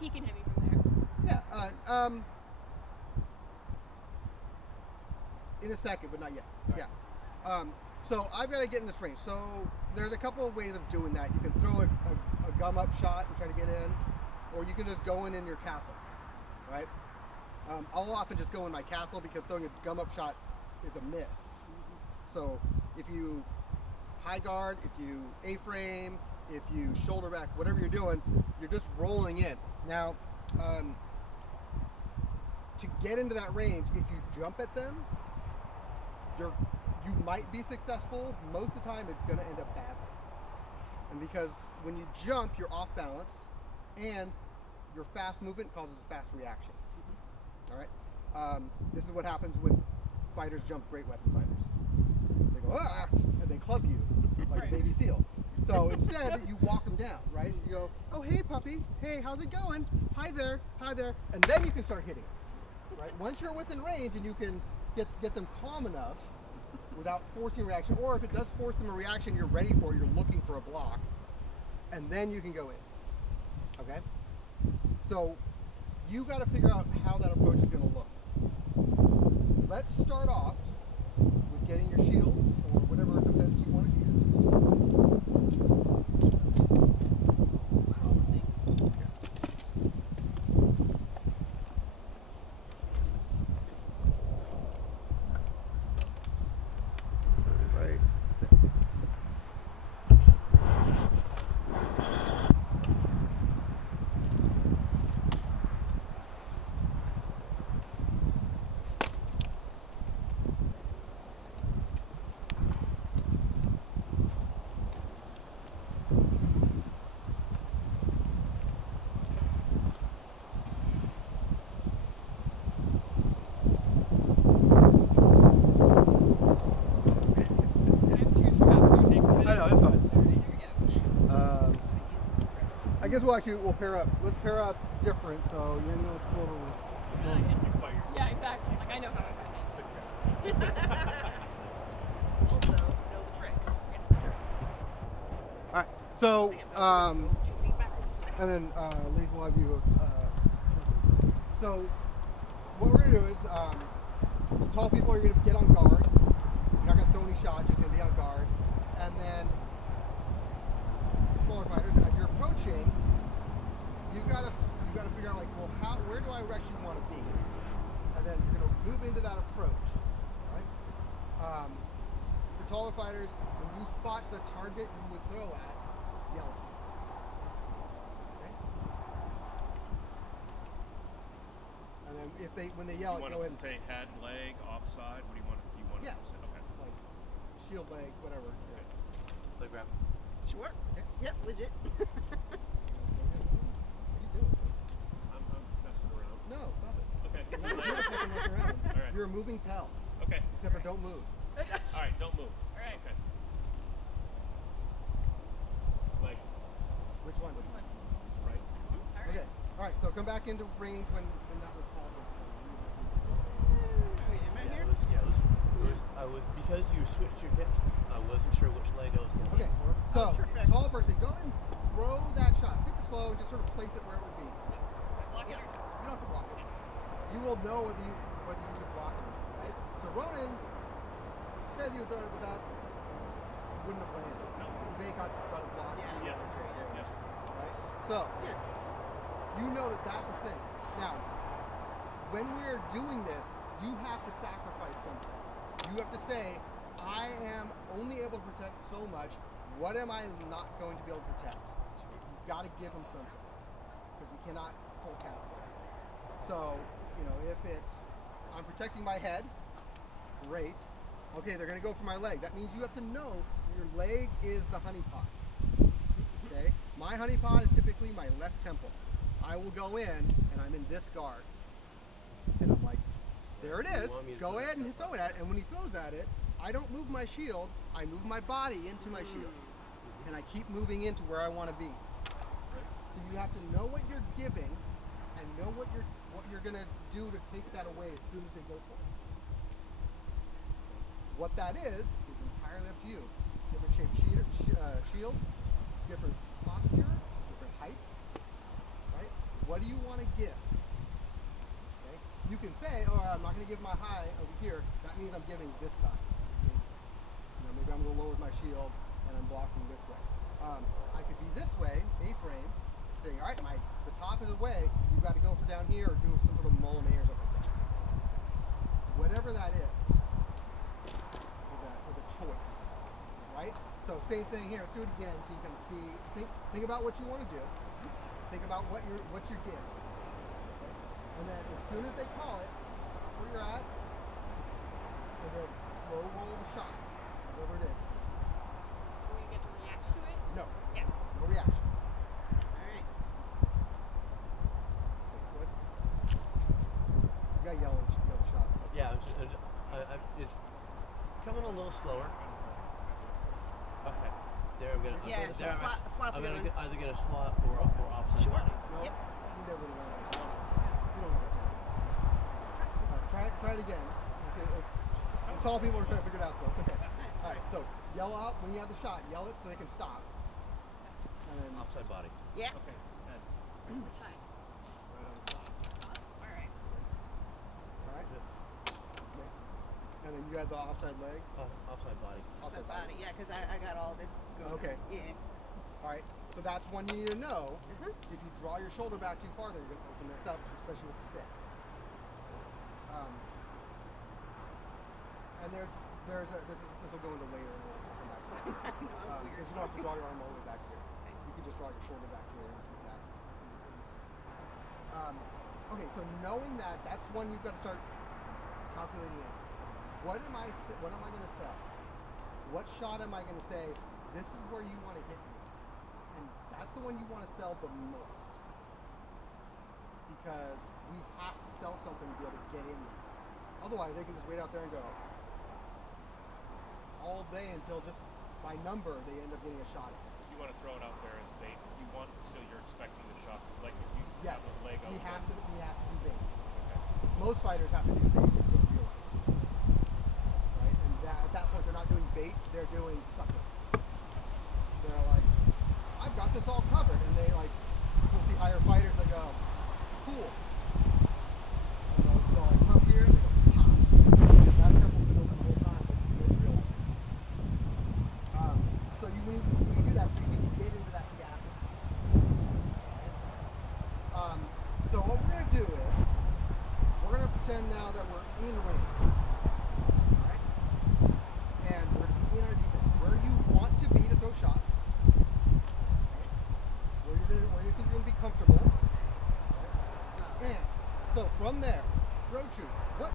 he can hit me from there. Yeah. In a second, but not yet. Right. Yeah. So I've got to get in this range. So there's a couple of ways of doing that. You can throw a gum up shot and try to get in, or you can just go in your castle, right? I'll often just go in my castle because throwing a gum up shot is a miss. So if you high guard, if you A-frame, if you shoulder back, whatever you're doing, you're just rolling in. Now, to get into that range, if you jump at them, you might be successful. Most of the time, it's going to end up badly. And because when you jump, you're off balance, and your fast movement causes a fast reaction. All right. This is what happens when fighters jump great weapon fighters. They go ah, and they club you like a baby seal. So instead, you walk them down, right? You go, oh hey puppy, hey how's it going? Hi there, and then you can start hitting them. Right. Once you're within range and you can get them calm enough without forcing a reaction, or if it does force them a reaction, you're ready for it. You're looking for a block, and then you can go in. Okay. So you got to figure out how that approach is going to look. Let's start off with getting your shields or whatever defense you want to use. Right. I guess we'll pair up. Let's pair up different. So you know it's a little. Yeah, exactly. Like I know how I fight. Also, know the tricks. All right. So and then Leith will have you. So what we're gonna do is tall people are gonna get on guard. You're not gonna throw any shots. You're just gonna be on guard, and then smaller fighters as you're approaching. You gotta figure out like, well, where do I actually want to be, and then you're gonna move into that approach, right? For taller fighters, when you spot the target you would throw at, yell at them. Okay? And then when they yell, you want go us ahead to say head, leg, offside? What do you want? Do you want us to say? Okay. like shield leg, whatever. Yeah. Leg grab. Sure. Okay. Yep, legit. What are you doing? I'm messing around. No, stop it. Okay. You're not fucking messing around. All right. You're a moving pal. Okay. Except for don't move. All right. Don't move. All right. Okay. Leg. Which one? Right. Okay. All right. So come back into range when that was called. I was because you switched your hips. I wasn't sure which leg I was going to Okay. go for. So perfect. tall person, go ahead and throw that shot. Super slow. Just sort of place it where it would be. Block it or not? You don't have to block it. You will know whether you should block it, right? So Ronan says you would throw it, but that wouldn't have landed. No. They got a block. Yeah. Yeah. Right? So Yeah. you know that's a thing. Now, when we're doing this, you have to sacrifice something. You have to say, I am only able to protect so much. What am I not going to be able to protect? You've got to give them something because we cannot full cast that. So, if it's I'm protecting my head, great. Okay, they're going to go for my leg. That means you have to know your leg is the honeypot. Okay? My honeypot is typically my left temple. I will go in and I'm in this guard. And I'm like, there it is. Go ahead and throw it at it. And when he throws at it, I don't move my shield. I move my body into my shield. And I keep moving into where I want to be. So you have to know what you're giving and know what you're going to do to take that away as soon as they go for it. What that is entirely up to you. Different shaped shields, different posture, different heights, right? What do you want to give? Okay. You can say, oh, I'm not going to give my high over here. That means I'm giving this side. Okay. Maybe I'm going to lower my shield and I'm blocking this way. I could be this way, A-frame, saying, all right, the top is away. You've got to go for down here or do some sort of Molinet or something like that. Whatever that is a choice, right? So same thing here. Let's do it again so you can see. Think about what you want to do. Think about what your give. Okay? And then as soon as they call it, stop where you're at, and then slow roll the shot, whatever it is. Do we get to react to it? No. Yeah. No reaction. Alright. What? You got yellow shot. Yeah, it's coming a little slower. Okay. There I'm gonna. Yeah, there slot's I'm a good gonna one. either get a slot or offside Sure. body. No. Yep. You never learn that. You don't know that. Try it again. The tall people are trying to figure it out, so it's okay. All right. So yell out when you have the shot. Yell it so they can stop. And then Offside body. Yeah. Okay. Head. Which side? Right on the top. All right. all right. Okay. And then you had the offside leg. Offside body. Offside Body. Yeah, because I got all this going. Okay. Yeah. All right. So that's one you need to know. If you draw your shoulder back too far, then you're going to open this up, especially with the stick. And this will go into later, and we'll come back to it. Because you don't have to draw your arm all the way back here. You can just draw your shoulder back here and keep that. Okay, so knowing that, that's one you've got to start calculating in. What am I going to sell? What shot am I going to say, this is where you want to hit me? And that's the one you want to sell the most. Because we have to sell something to be able to get in there. Otherwise, they can just wait out there and go all day until just by number they end up getting a shot at. You want to throw it out there as bait. You want so you're expecting the shot. Like if you Yes, have a leg we open. have to do bait. Okay. Most fighters have to do bait to realize. Right? And at that point they're not doing bait, they're doing sucker. They're like, I've got this all covered, and they like, you'll see higher fighters that go, cool. And they'll like come here and they go, pop. That temple's been open the whole time, but you didn't realize it. So you need to do that so you can get into that gap. So what we're going to do is, we're going to pretend now that we're in range. Right? And we're going to be in our defense. Where you want to be to throw shots. Where you think you're going to be comfortable. And so from there, road shoot. What